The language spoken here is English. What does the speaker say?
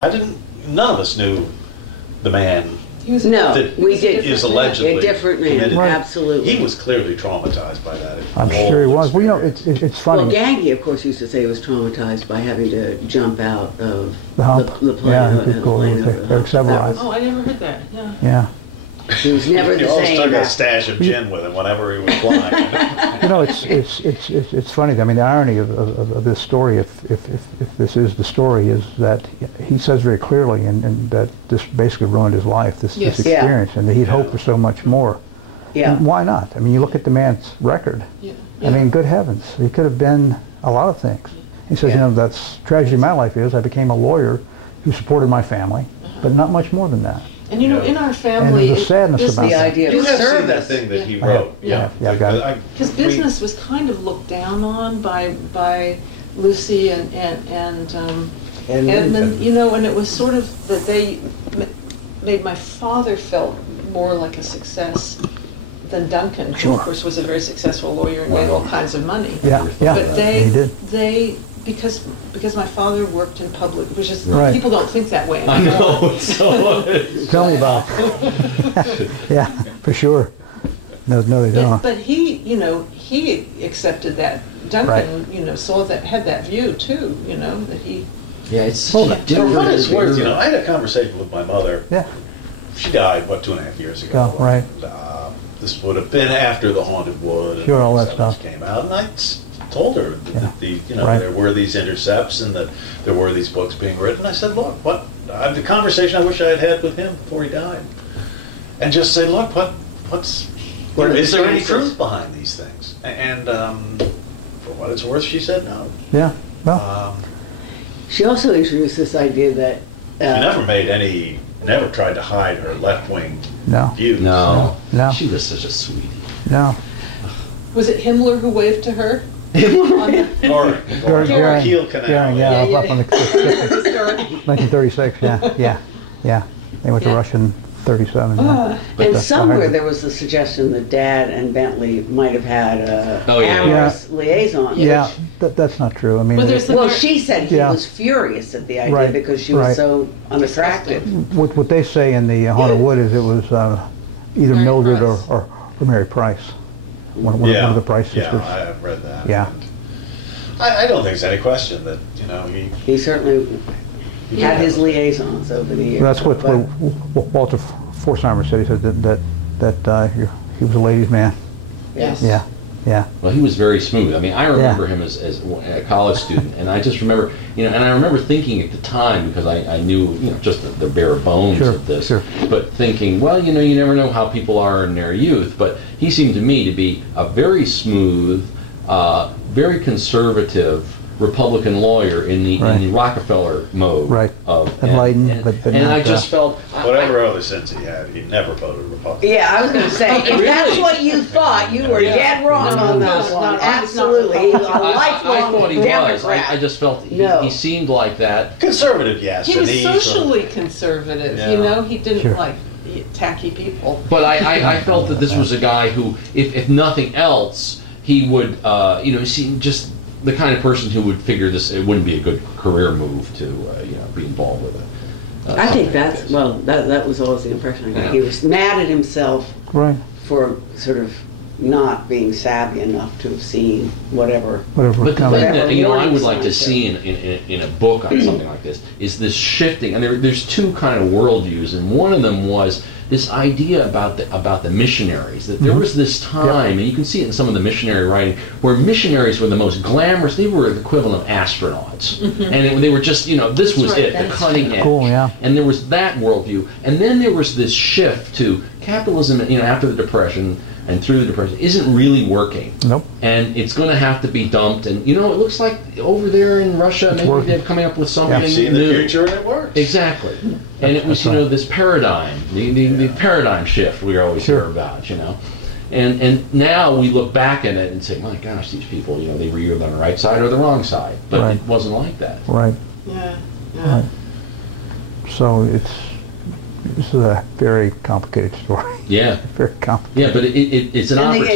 None of us knew the man. No, we did. Is allegedly a different man. Right. Absolutely. He was clearly traumatized by that. I'm sure he was. Well, you know, it's funny. Well, Gangi, of course, used to say he was traumatized by having to jump out of the hump. The plane. Yeah, he could go Oh, I never heard that. Yeah. Yeah. He was never the same. He always took a stash of gin with him whenever he was flying. You know, it's funny. I mean, the irony of this story, if this is the story, is that he says very clearly, and that this basically ruined his life, this experience, and that he'd hoped for so much more. Yeah. And why not? I mean, you look at the man's record. Yeah. I mean, good heavens, he could have been a lot of things. He says, you know, that's tragedy of my life is I became a lawyer who supported my family, but not much more than that. And you know, in our family, and there's a sadness about the idea You of have service. seen that thing that he wrote. Yeah, I got it. Because business was kind of looked down on by Lucy and Edmund, you know, and it was sort of that they made my father felt more like a success than Duncan, who of course was a very successful lawyer and made all kinds of money. Yeah. But he did. they because my father worked in public, which is people don't think that way anymore. I know. Tell me about it. Yeah, for sure. No, they don't. But he, you know, he accepted that. Duncan, you know, had that view too. You know that he. Yeah, it's For what it's worth, you know, I had a conversation with my mother. Yeah. She died 2.5 years ago. Oh, right. This would have been after The Haunted Wood. Sure, all that stuff came out, and I told her that there were these intercepts and that there were these books being written. I said, look, the conversation I wish I had had with him before he died, and just say, look, is there any truth behind these things? And for what it's worth, she said no. Yeah. Well, she also introduced this idea that she never tried to hide her left-wing views. No. She was such a sweetie. No. Was it Himmler who waved to her? Or Kiel Canal. Yeah, up on the 1936. Yeah. They went to Russia in 37. And somewhere there was the suggestion that Dad and Bentley might have had a amorous liaison. Yeah, that's not true. I mean, she said he was furious at the idea because she was so unattractive. What they say in the Haunted Wood is it was either Mildred or Mary Price. One of the Price sisters. Yeah, I've read that. Yeah. I don't think there's any question that, you know, he certainly had his liaisons over the years. That's what Walter Forsheimer said. He said that he was a ladies' man. Yes. Yeah. Well, he was very smooth. I mean, I remember him as a college student, and I just remember, you know, and I remember thinking at the time, because I knew, you know, just the bare bones of this, but thinking, well, you know, you never know how people are in their youth, but he seemed to me to be a very smooth, very conservative Republican lawyer in the Rockefeller mode. Right. Enlightened, but and I just felt whatever other sense he had, he never voted Republican. Yeah, I was going to say, if that's what you thought, you were dead wrong on that one. Absolutely, he was a lifelong I thought he Democrat. was. I just felt he seemed like that. Conservative, yes. He was socially conservative. You know, he didn't like tacky people. But I felt that this was a guy who, if nothing else, he would, you know, seem just the kind of person who would figure this, it wouldn't be a good career move to, you know, be involved with it. I think that was always the impression I got. He was mad at himself for sort of not being savvy enough to have seen whatever. But the thing that, you know, I would like to see in a book on something like this is this shifting, and there's two kind of worldviews, and one of them was this idea about the missionaries, that there was this time, and you can see it in some of the missionary writing, where missionaries were the most glamorous, they were the equivalent of astronauts. And they were just, you know, this was it, the cutting edge. Cool, yeah. And there was that worldview. And then there was this shift to capitalism, you know, after the Depression, and through the Depression, isn't really working. Nope. And it's going to have to be dumped. And, you know, it looks like over there in Russia, maybe they're coming up with something new. See the future and it works. Exactly. And it was, you know, this paradigm, the paradigm shift we always hear about, you know. And now we look back at it and say, my gosh, these people, you know, they were either on the right side or the wrong side. But it wasn't like that. Right. Yeah. Right. So this is a very complicated story. Yeah. Very complicated. Yeah, but it's an opportunity.